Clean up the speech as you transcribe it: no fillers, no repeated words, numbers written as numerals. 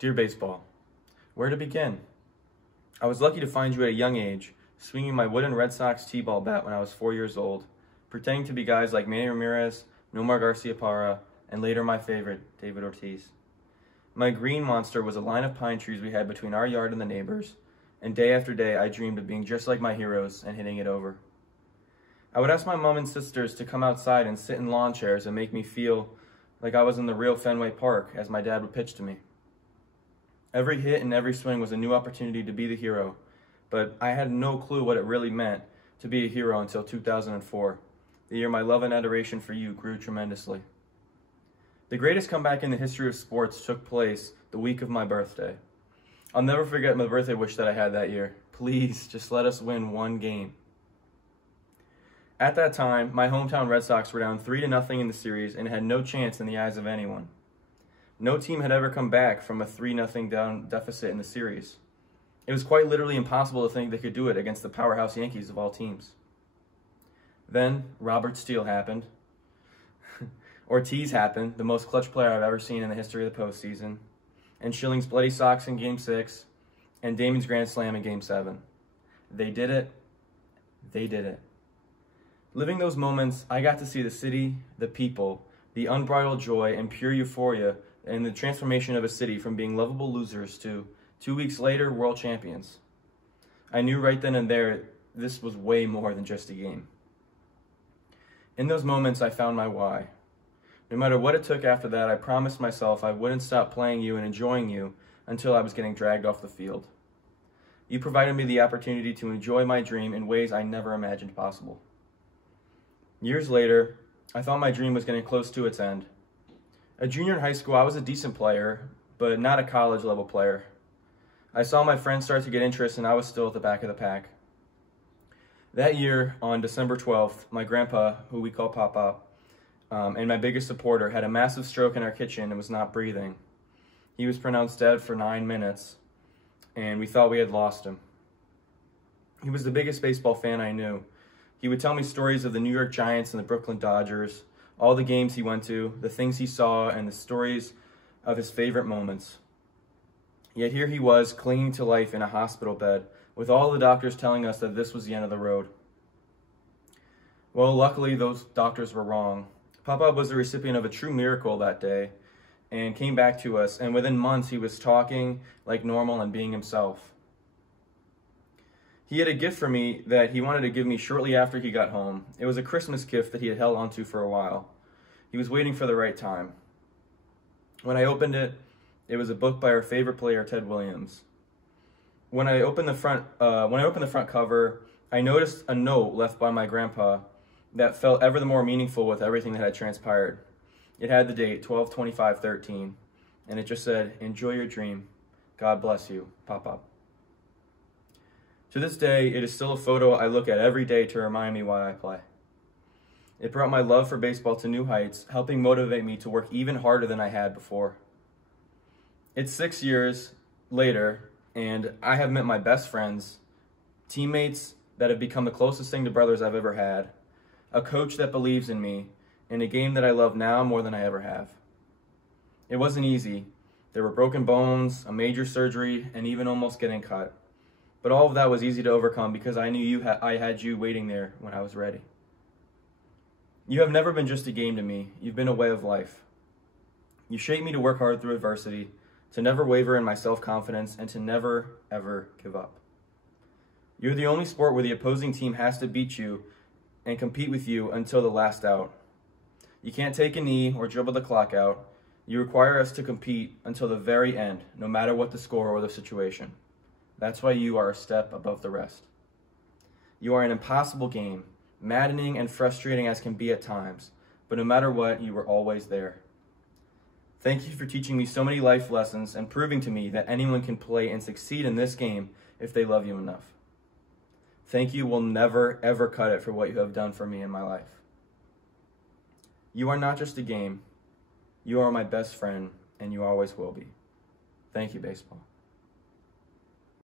Dear baseball, where to begin? I was lucky to find you at a young age, swinging my wooden Red Sox T-ball bat when I was 4 years old, pretending to be guys like Manny Ramirez, Nomar Garciaparra, and later my favorite, David Ortiz. My green monster was a line of pine trees we had between our yard and the neighbors, and day after day I dreamed of being just like my heroes and hitting it over. I would ask my mom and sisters to come outside and sit in lawn chairs and make me feel like I was in the real Fenway Park as my dad would pitch to me. Every hit and every swing was a new opportunity to be the hero, but I had no clue what it really meant to be a hero until 2004, the year my love and adoration for you grew tremendously. The greatest comeback in the history of sports took place the week of my birthday. I'll never forget my birthday wish that I had that year. Please, just let us win one game. At that time, my hometown Red Sox were down 3-0 in the series and had no chance in the eyes of anyone. No team had ever come back from a 3-0 down deficit in the series. It was quite literally impossible to think they could do it against the powerhouse Yankees of all teams. Then, Robert Steele happened. Ortiz happened, the most clutch player I've ever seen in the history of the postseason. And Schilling's bloody socks in Game 6, and Damon's grand slam in Game 7. They did it. They did it. Living those moments, I got to see the city, the people, the unbridled joy and pure euphoria and the transformation of a city from being lovable losers to, 2 weeks later, world champions. I knew right then and there this was way more than just a game. In those moments, I found my why. No matter what it took after that, I promised myself I wouldn't stop playing you and enjoying you until I was getting dragged off the field. You provided me the opportunity to enjoy my dream in ways I never imagined possible. Years later, I thought my dream was getting close to its end. A junior in high school, I was a decent player, but not a college-level player. I saw my friends start to get interest, and I was still at the back of the pack. That year, on December 12th, my grandpa, who we call Papa, and my biggest supporter, had a massive stroke in our kitchen and was not breathing. He was pronounced dead for 9 minutes, and we thought we had lost him. He was the biggest baseball fan I knew. He would tell me stories of the New York Giants and the Brooklyn Dodgers, all the games he went to, the things he saw, and the stories of his favorite moments. Yet here he was, clinging to life in a hospital bed, with all the doctors telling us that this was the end of the road. Well, luckily, those doctors were wrong. Papa was the recipient of a true miracle that day and came back to us, and within months he was talking like normal and being himself. He had a gift for me that he wanted to give me shortly after he got home. It was a Christmas gift that he had held onto for a while. He was waiting for the right time. When I opened it, it was a book by our favorite player, Ted Williams. When I opened the front cover, I noticed a note left by my grandpa that felt ever the more meaningful with everything that had transpired. It had the date, 12/25/13, and it just said, "Enjoy your dream. God bless you, Papa." To this day, it is still a photo I look at every day to remind me why I play. It brought my love for baseball to new heights, helping motivate me to work even harder than I had before. It's 6 years later, and I have met my best friends, teammates that have become the closest thing to brothers I've ever had, a coach that believes in me, and a game that I love now more than I ever have. It wasn't easy. There were broken bones, a major surgery, and even almost getting cut. But all of that was easy to overcome because I knew I had you waiting there when I was ready. You have never been just a game to me. You've been a way of life. You shaped me to work hard through adversity, to never waver in my self-confidence, and to never, ever give up. You're the only sport where the opposing team has to beat you and compete with you until the last out. You can't take a knee or dribble the clock out. You require us to compete until the very end, no matter what the score or the situation. That's why you are a step above the rest. You are an impossible game, maddening and frustrating as can be at times, but no matter what, you were always there. Thank you for teaching me so many life lessons and proving to me that anyone can play and succeed in this game if they love you enough. Thank you will never, ever cut it for what you have done for me in my life. You are not just a game. You are my best friend, and you always will be. Thank you, baseball.